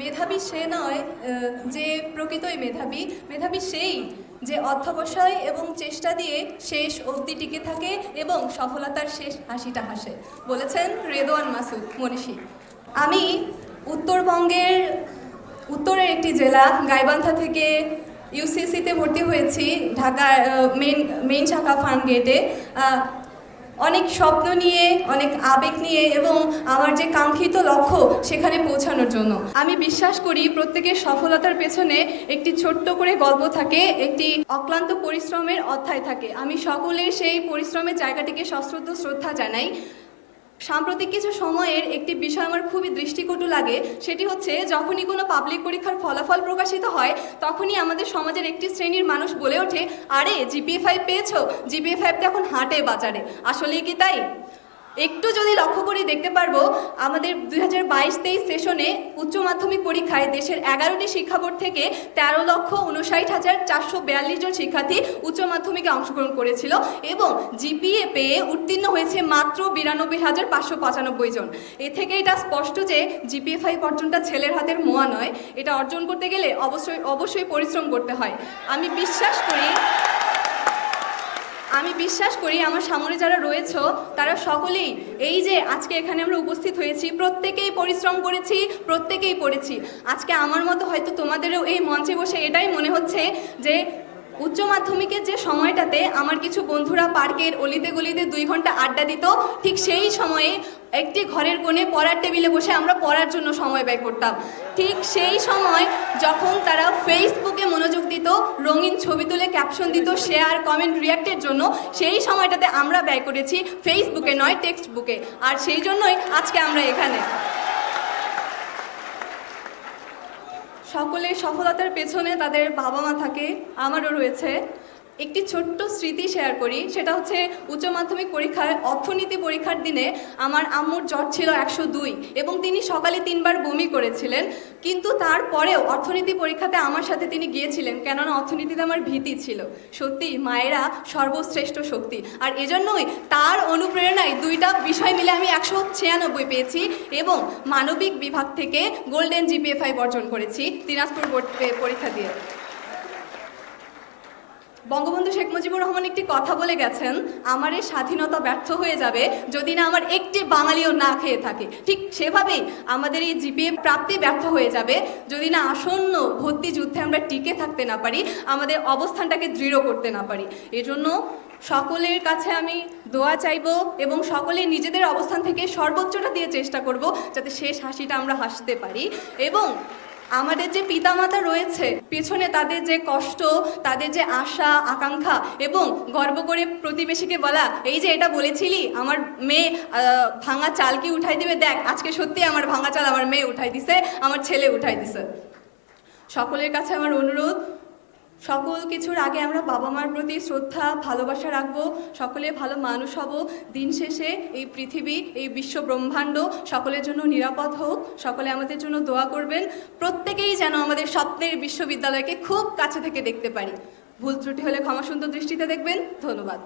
মেধাবী সে নয় যে প্রকৃতই মেধাবী, মেধাবী সেই যে অধ্যবসায় এবং চেষ্টা দিয়ে শেষ অবধি টিকে থাকে এবং সফলতার শেষ হাসিটা হাসে, বলেছেন রেদওয়ান মাসুদ মনীষী। আমি উত্তরবঙ্গের উত্তরের একটি জেলা গাইবান্ধা থেকে ইউসিসিতে ভর্তি হয়েছি, ঢাকার মেইন শাখা ফার্মগেটে। অনেক স্বপ্ন নিয়ে, অনেক আবেগ নিয়ে এবং আমার যে কাঙ্ক্ষিত লক্ষ্য সেখানে পৌঁছানোর জন্য। আমি বিশ্বাস করি প্রত্যেকের সফলতার পেছনে একটি ছোট্ট করে গল্প থাকে, একটি অক্লান্ত পরিশ্রমের অধ্যায় থাকে। আমি সকলের সেই পরিশ্রমের জায়গাটিকে সশ্রদ্ধ শ্রদ্ধা জানাই। সাম্প্রতিক কিছু সময়ের একটি বিষয় আমার খুবই দৃষ্টিকটু লাগে, সেটি হচ্ছে যখনই কোনো পাবলিক পরীক্ষার ফলাফল প্রকাশিত হয় তখনই আমাদের সমাজের একটি শ্রেণীর মানুষ বলে ওঠে, আরে জিপিএ 5 পেয়েছো, জিপিএ 5 তো এখন হাটে বাজারে। আসলেই কি তাই? একটু যদি লক্ষ্য করি দেখতে পারবো আমাদের 2022-23 সেশনে উচ্চ মাধ্যমিক পরীক্ষায় দেশের 11টি শিক্ষা বোর্ড থেকে 13,59,442 জন শিক্ষার্থী উচ্চ মাধ্যমিকে অংশগ্রহণ করেছিল এবং জিপিএ পেয়ে উত্তীর্ণ হয়েছে মাত্র 92,595 জন। এ থেকে এটা স্পষ্ট যে জিপিএ 5 অর্জনটা ছেলের হাতের মোয়া নয়, এটা অর্জন করতে গেলে অবশ্যই পরিশ্রম করতে হয়। আমি বিশ্বাস করি আমার সামনে যারা রয়েছে তারা সকলেই এই যে আজকে এখানে আমরা উপস্থিত হয়েছি প্রত্যেকেই পরিশ্রম করেছি, প্রত্যেকেই পড়েছি। আজকে আমার মতো হয়তো তোমাদেরও এই মঞ্চে বসে এটাই মনে হচ্ছে যে উচ্চ মাধ্যমিকের যে সময়টাতে আমার কিছু বন্ধুরা পার্কের অলিতে গলিতে 2 ঘন্টা আড্ডা দিত, ঠিক সেই সময়ে একটি ঘরের কোণে পড়ার টেবিলে বসে আমরা পড়ার জন্য সময় ব্যয় করতাম। ঠিক সেই সময় যখন তারা ফেসবুকে মনোযোগ দিত, রঙিন ছবি তুলে ক্যাপশন দিত, শেয়ার কমেন্ট রিয়াক্টের জন্য, সেই সময়টাতে আমরা ব্যয় করেছি ফেসবুকে নয় টেক্সট বুকে। আর সেই জন্যই আজকে আমরা এখানে। সকলের সফলতার পেছনে তাদের বাবা মা থাকে, আমারও রয়েছে। একটি ছোট্ট স্মৃতি শেয়ার করি, সেটা হচ্ছে উচ্চ মাধ্যমিক পরীক্ষায় অর্থনীতি পরীক্ষার দিনে আমার আম্মুর জ্বর ছিল 102 এবং তিনি সকালে 3 বার বমি করেছিলেন, কিন্তু তারপরেও অর্থনীতি পরীক্ষাতে আমার সাথে তিনি গিয়েছিলেন, কেননা অর্থনীতিতে আমার ভীতি ছিল। সত্যি মায়েরা সর্বশ্রেষ্ঠ শক্তি, আর এজন্যই তার অনুপ্রেরণায় 2টা বিষয় মিলে আমি 196 পেয়েছি এবং মানবিক বিভাগ থেকে গোল্ডেন জিপিএ 5 অর্জন করেছি দিনাজপুর বোর্ড পরীক্ষা দিয়ে। বঙ্গবন্ধু শেখ মুজিবুর রহমান একটি কথা বলে গেছেন, আমার এই স্বাধীনতা ব্যর্থ হয়ে যাবে যদি না আমার একটি বাঙালিও না খেয়ে থাকে। ঠিক সেভাবেই আমাদের এই জিপিএ প্রাপ্তি ব্যর্থ হয়ে যাবে যদি না আসন্ন ভর্তি যুদ্ধে আমরা টিকে থাকতে না পারি, আমাদের অবস্থানটাকে দৃঢ় করতে না পারি। এজন্য সকলের কাছে আমি দোয়া চাইব এবং সকলে নিজেদের অবস্থান থেকে সর্বোচ্চটা দিয়ে চেষ্টা করব যাতে শেষ হাসিটা আমরা হাসতে পারি। এবং আমাদের যে পিতামাতা রয়েছে পেছনে, তাদের যে কষ্ট, তাদের যে আশা আকাঙ্ক্ষা এবং গর্ব করে প্রতিবেশীকে বলা, এই যে এটা বলেছিলি আমার মেয়ে ভাঙা চাল কি উঠাই দিবে, দেখ আজকে সত্যি আমার ভাঙা চাল আমার মেয়ে উঠাই দিছে, আমার ছেলে উঠাই দিছে। সকলের কাছে আমার অনুরোধ, সকল কিছুর আগে আমরা বাবা মার প্রতি শ্রদ্ধা ভালোবাসা রাখবো, সকলে ভালো মানুষ হব। দিন শেষে এই পৃথিবী, এই বিশ্ব ব্রহ্মাণ্ড সকলের জন্য নিরাপদ হোক। সকলে আমাদের জন্য দোয়া করবেন, প্রত্যেকেই যেন আমাদের স্বপ্নের বিশ্ববিদ্যালয়কে খুব কাছে থেকে দেখতে পারি। ভুল ত্রুটি হলে ক্ষমা সুন্দর দৃষ্টিতে দেখবেন। ধন্যবাদ।